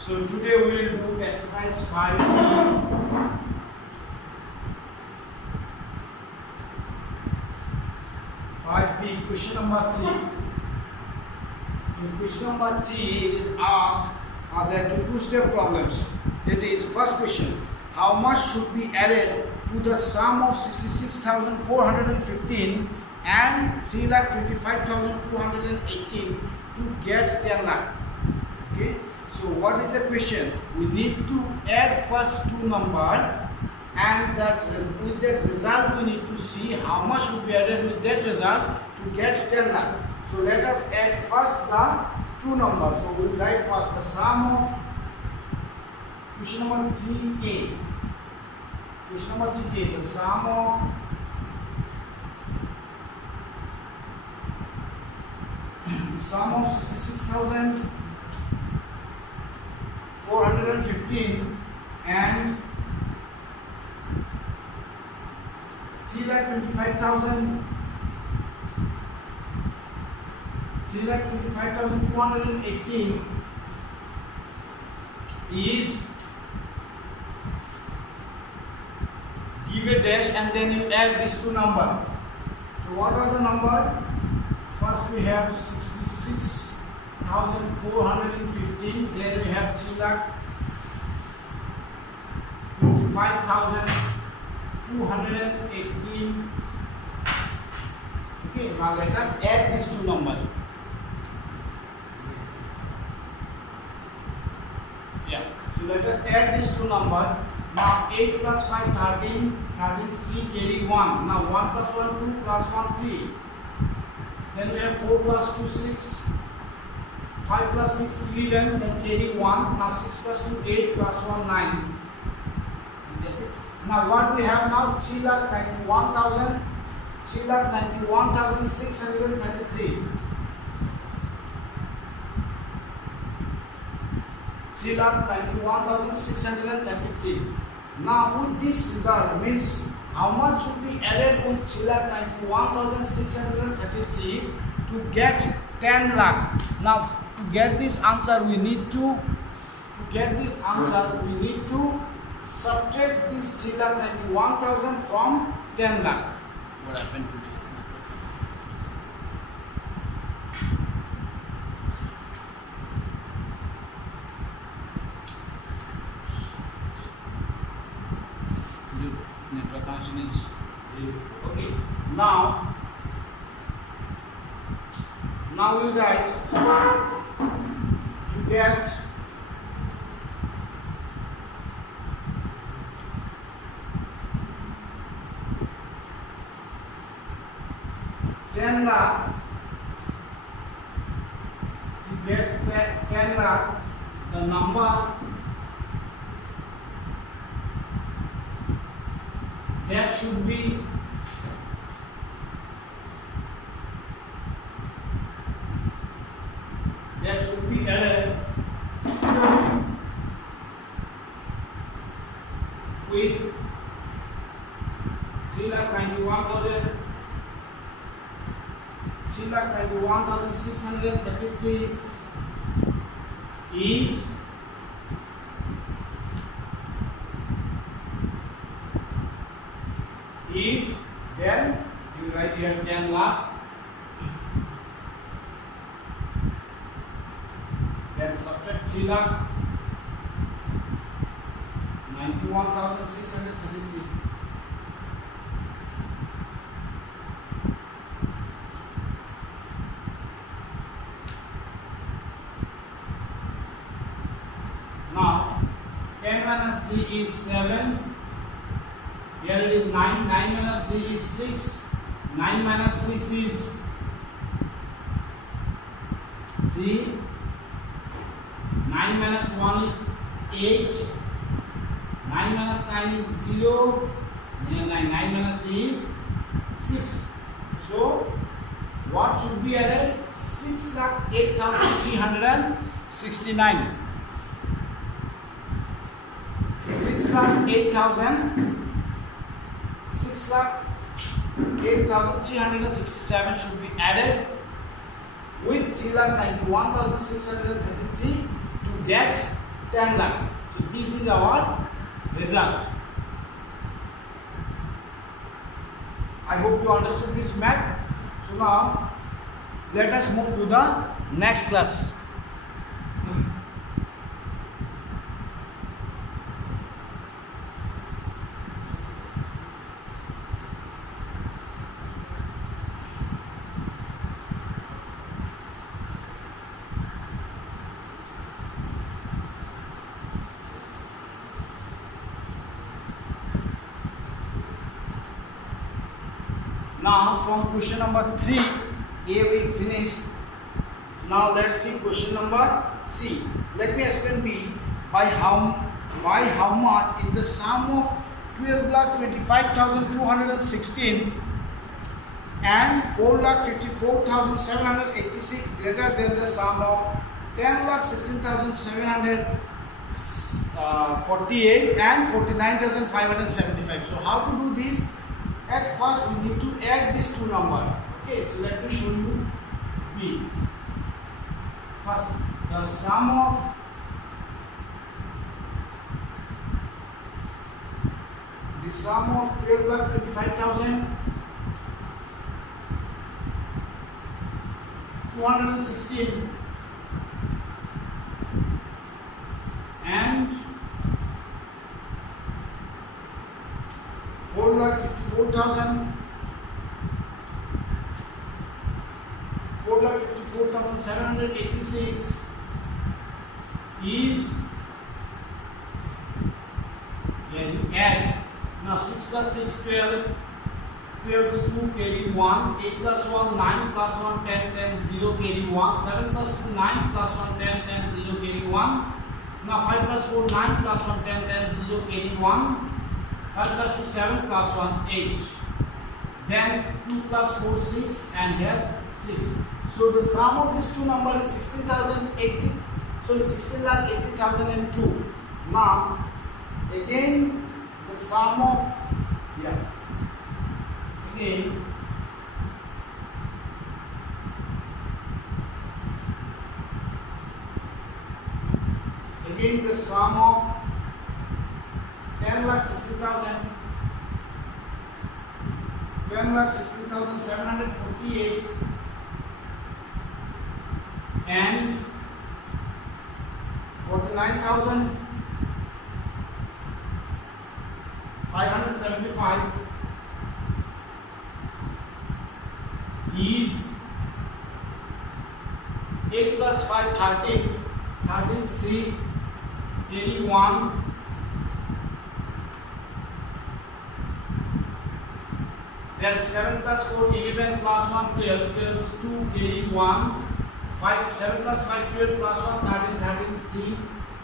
So today we will do exercise 5B. 5B, question number 3. In question number 3, it is asked, there are two-step problems. It is first question, how much should be added to the sum of 66,415 and 3,25,218 to get 10 lakh? Okay. So what is the question? We need to add first two numbers, and that with that result we need to see how much should be added with that result to get 10 lakh. So let us add first the two numbers. So we will write first the sum of question number 3A. Question number 3A, the sum of sum of 66,415 and 3,25,218 is, give a dash and then you add these two numbers. So what are the numbers? First we have 66,415, then we have 3,25,218. Okay, now let us add these two numbers. Yeah, so let us add these two numbers. Now 8 plus 5, 13, 3 carry 1. Now 1 plus 1, 2 plus 1, 3. Then we have 4 plus 2, 6. 5 plus 6, 11. Then carry 1. Now 6 plus 2, 8 plus 1, 9. Now what we have now? 3,91,633. 3,91,633. Now with this result means how much should be added with 3,91,633 to get 10 lakh. Now to get this answer we need to subtract this 3,91,000 from 10 lakh. What happened today? Network connection is okay. Now we write to get 10 lakh. To get 10 lakh, the number that should be added with 3,91,633 is then you write here 10 lakh, then subtract 3 lakh 91,633. Now 10 minus 3 is 7. Here it is 9. 9 minus 3 is 6. 9 minus 6 is 3. 9 minus 1 is 8. 9 minus 9 is 0. 9 minus 3 is 6. So what should be added? 6,08,369. 6,08,367 should be added with 3,91,633 to get 10 lakh. So this is our result. I hope you understood this math. So now let us move to the next class. Now from question number 3, A we finished. Now let's see question number C. Let me explain B. By how much is the sum of 12,25,216 and 4,54,786 greater than the sum of 10,16,748 and 49,575. So how to do this? At first we need to add these two numbers. Okay, so let me show you B. First, the sum of the sum of 12,25,216 and 4,54,786 is, you add. Now 6 plus 6, 12, 12 is 2, carry 1, 8 plus 1, 9 plus 1, 10, 10, 0, carry 1, 7 plus 2, 9 plus 1, 10, 10, 0, carry 1. Now 5 plus 4, 9 plus 1, 10, 10, 0, carry 1. 5 plus 2, 7 plus 1, 8. Then 2 plus 4, 6, and here 6. So the sum of these two numbers is 16,080. So 16,80,002. Now again the sum of again the sum of 10,60,748 and 49,575 is 8 plus 5, 13, 13 is 3, 81. Then 7 plus 4, 11 plus 1, 12, 12 is 2, carry 1. 5, 7 plus 5, 12 plus 1, 13, 13 is 3,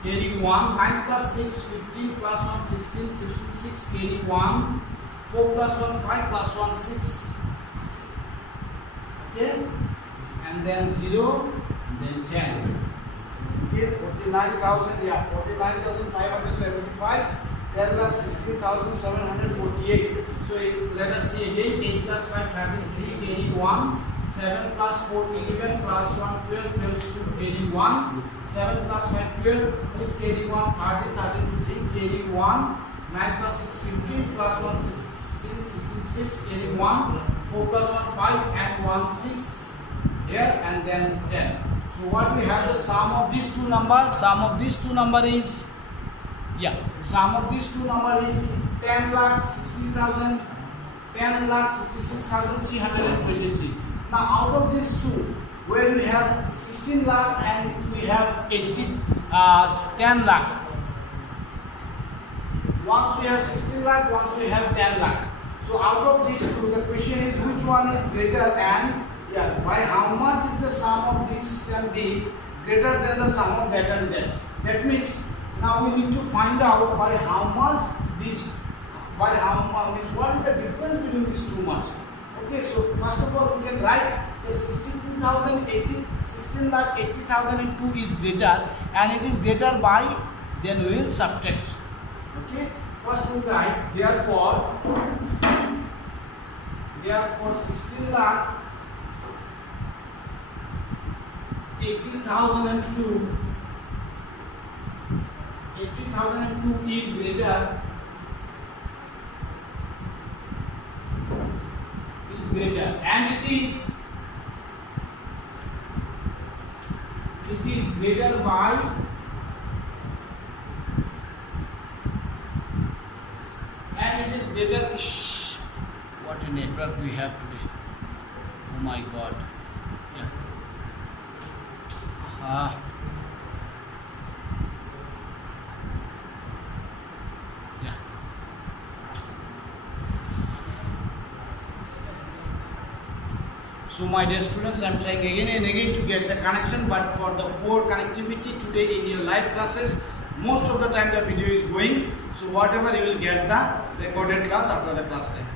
carry 1. 9 plus 6, 15 plus 1, 16, 66, carry 1. 4 plus 1, 5 plus 1, 6. Okay? And then 0, and then 10. Okay, 49,575, 10,16,748. So let us see again. 8 plus 5, 33, carry 1. 7 plus 4, 11 plus 1, 12, 12 is 2, carry 1. 7 plus 5, 12, 8, carry 1, 13, 13 is 3, carry 1. 9 plus 6, 15 plus 1, 16, 66, carry 1. 4 plus 1, 5 and 1, 6 here, and then 10. So what we have, the sum of these two numbers, sum of these two number is, sum of these two number is 10,60,000, 10,66,323. Now out of these two, where we have 16 lakh and we have 10 lakh. Once we have 16 lakh, once we have 10 lakh. So out of these two, the question is which one is greater, and by how much is the sum of this and this greater than the sum of that and that. That means now we need to find out by how much this, by how much, what is the difference between these two much. Okay, so first of all we can write the 16,80,002 is greater, and it is greater by, then we will subtract. Okay, first we write therefore 16,80,002 80,002 is greater and it is greater by what a network we have today. Oh my god. Yeah. Yeah. So my dear students, I am trying again and again to get the connection, but for the poor connectivity today in your live classes, most of the time the video is going. So whatever you will get the recorded class after the class time.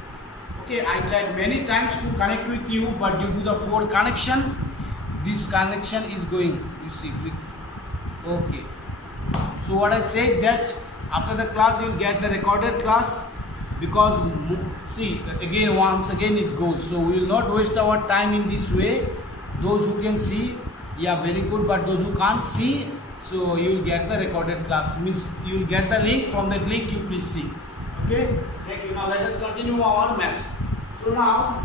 Okay, I tried many times to connect with you, but due to the poor connection, this connection is going. You see, okay. So what I said that after the class you will get the recorded class, because see again once again it goes. So we will not waste our time in this way. Those who can see, yeah, very good. But those who can't see, so you will get the recorded class. Means you will get the link. From that link you please see. Okay, thank you. Now let us continue our maths. So now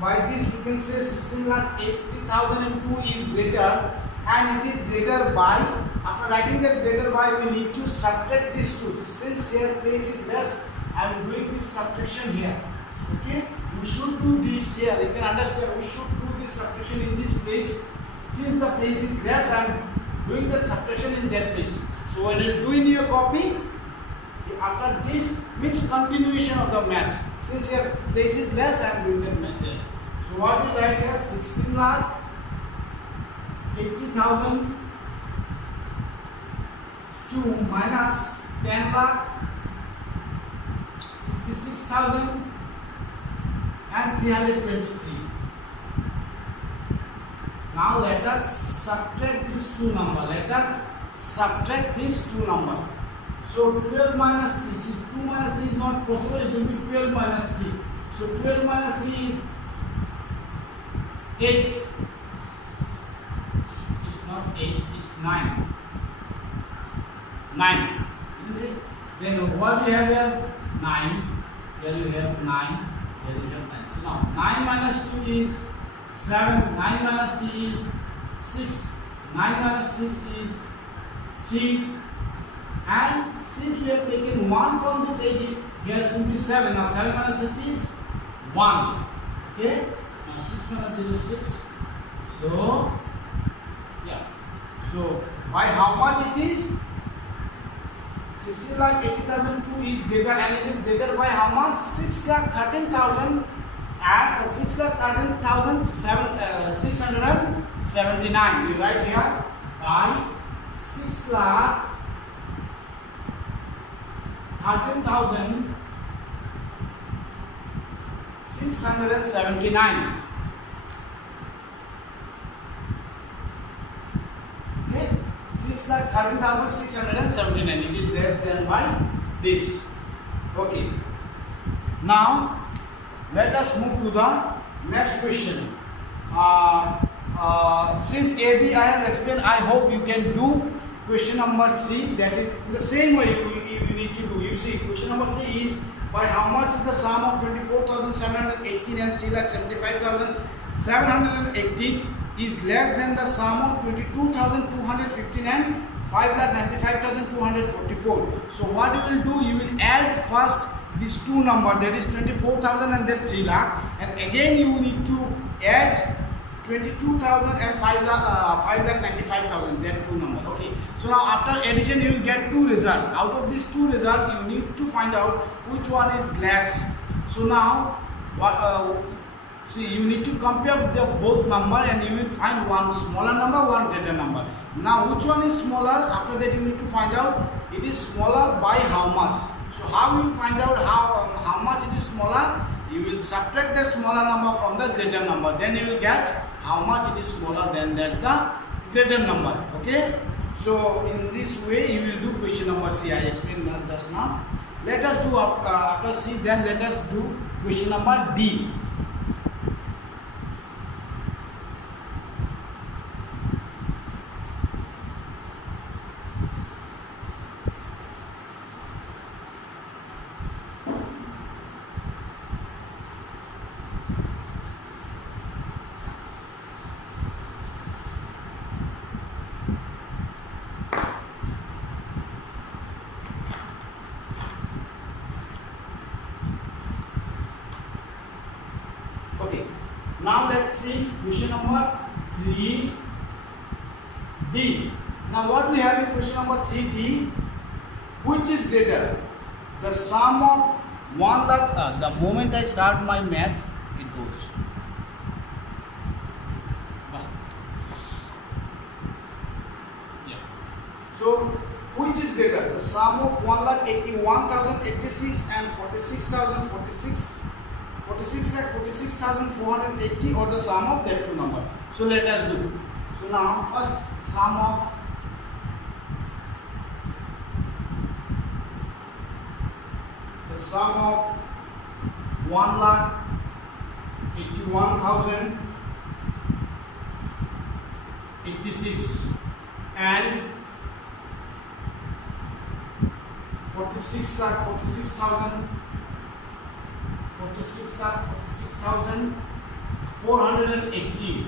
by this we can say 16,80,002 is greater, and it is greater by. After writing that greater by, we need to subtract these two. Since here place is less, I am doing this subtraction here. Okay, we should do this here. You can understand. We should do this subtraction in this place. Since the place is less, I am doing that subtraction in that place. So when you do in your copy, after this means continuation of the math. Since your place is less, I am doing that math here. So what we write here, 16,80,000 to minus 10 lakh 66,000 and 323. Now let us subtract these two numbers. Let us subtract these two numbers. So 12 minus 6 is 2 minus 3 is not possible. It will be 12 minus 3. So 12 minus 3 is 8. It's not 8. It's 9. 9. Isn't it? Then what we have here? 9. Here you have 9. Here you have 9. So now 9 minus 2 is 7. 9 minus 3 is 6. 9 minus 6 is 3. And since we have taken 1 from this 80, here it will be 7. Now 7 minus 6 is 1. Okay? Now 6 minus 0 is 6. So, yeah. So, by how much it is? 16,80,002 is greater, and it is greater by how much? 6,13,000 as 6,13,679. You write here by 6,13,679. Okay, 6,13,679. It is less than by this. Okay. Now let us move to the next question. Since AB I have explained, I hope you can do question number C. That is the same way you need to do. You see, question number C is by how much is the sum of 24,718 and 3,75,718 is less than the sum of 22,215 and 5,95,244. So what you will do, you will add first these two numbers, that is 24,000 and then 3 lakh, and again you need to add 22,000 and 5,95,000, that two numbers. Okay, so now after addition you will get two results. Out of these two results you need to find out which one is less. So now see, you need to compare the both number and you will find one smaller number, one greater number. Now which one is smaller? After that you need to find out it is smaller by how much. So how you will find out how much it is smaller? You will subtract the smaller number from the greater number. Then you will get how much it is smaller than that the greater number. Okay. So in this way you will do question number C. I explained just now. Let us do after C. Then let us do question number D. Now let's see question number 3D. Now what we have in question number 3D, which is greater? The sum of 1 lakh, the moment I start my maths, it goes. Yeah. So which is greater? The sum of 1,81,086 and 46,480 or the sum of that two numbers. So let us do. So now first sum of the sum of 1,81,086 and 46,480.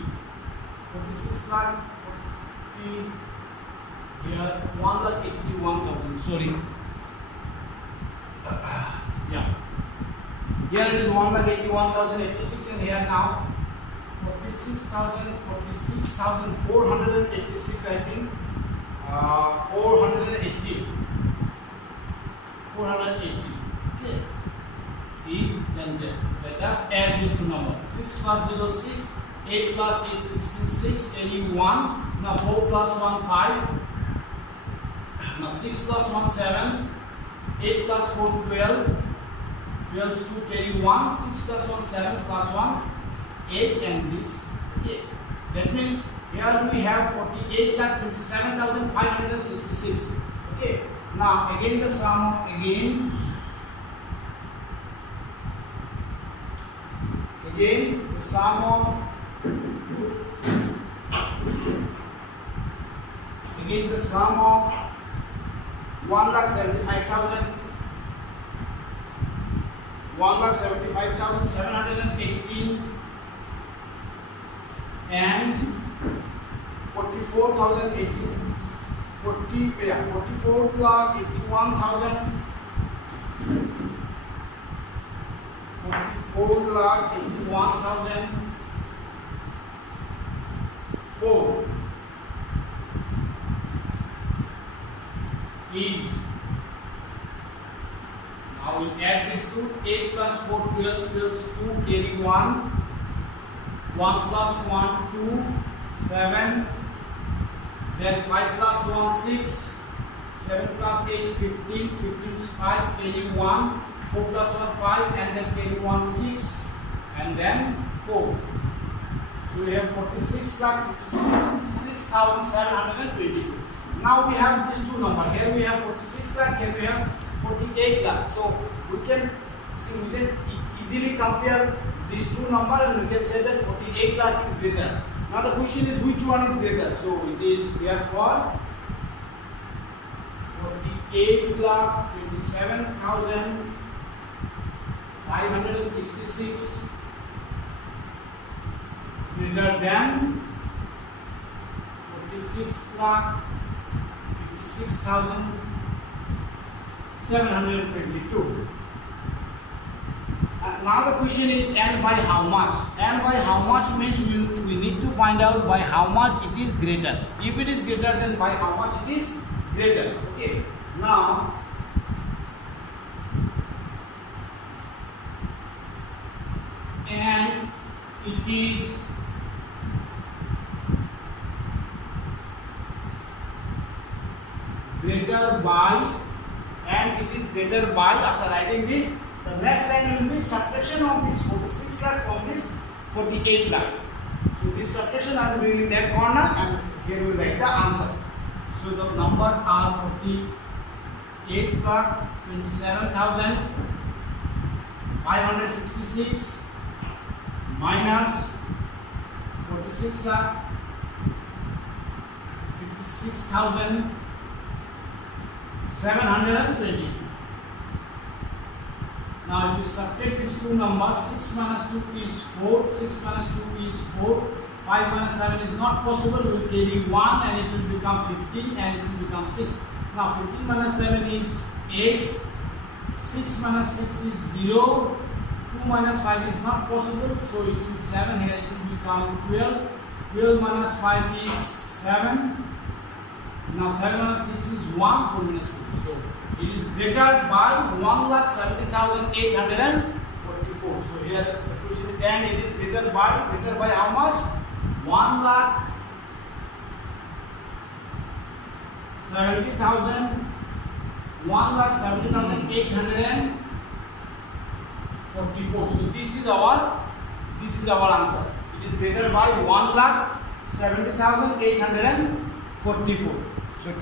1,81,000. Sorry. Yeah. Here it is 1,81,086 and here now 46,486 I think. 480. Okay. Is then there. Let us add these two numbers. 6 plus 0 6, 8 plus 8 16, 6 81. Now 4 plus 1 5. Now 6 plus 1 7, 8 plus 4 12. 12 is 2 carry 1, 6 plus 1 7 plus 1 8 and this. Okay. That means here we have 48,27,566. Okay. Now again the sum of the sum of 1,75,718 and 44,018. 44,81,004 is, now we add this to 8 plus 4 12, 12 is 2 carry 1, 1 plus 1 2 7, then 5 plus 1 6, 7 plus 8 15, 15 is 5 carry 1, 4 plus 1 5 and then carry 1 6 and then 4. So we have 46,56,722. Now we have these two numbers. Here we have 46 lakh, here we have 48 lakh. So we can easily compare these two numbers and we can say that 48 lakh is greater. Now the question is which one is greater? So it is therefore 48,27,566 greater than 46,56,722. Now the question is, and by how much? And by how much means we need to find out by how much it is greater. If it is greater, then by how much it is greater. Okay. Now and it is greater by, and it is greater by, after writing this, the next line will be subtraction of this 46 lakh from this 48 lakh. So this subtraction I am doing in that corner and here we write the answer. So the numbers are 48 lakh 27,566 minus 46 lakh 56,722. Now if you subtract these two numbers, 6 minus 2 is 4, 6 minus 2 is 4, 5 minus 7 is not possible, we will carry 1 and it will become 15 and it will become 6. Now 15 minus 7 is 8, 6 minus 6 is 0, 2 minus 5 is not possible, so it will be 7 here, it will become 12. 12 minus 5 is 7. Now 7 minus 6 is 1, 4 minus 4. So it is greater by 1,70,844. So here the question is, and it is greater by how much? 1,70,844. So this is our answer. It is greater by 1,70,844.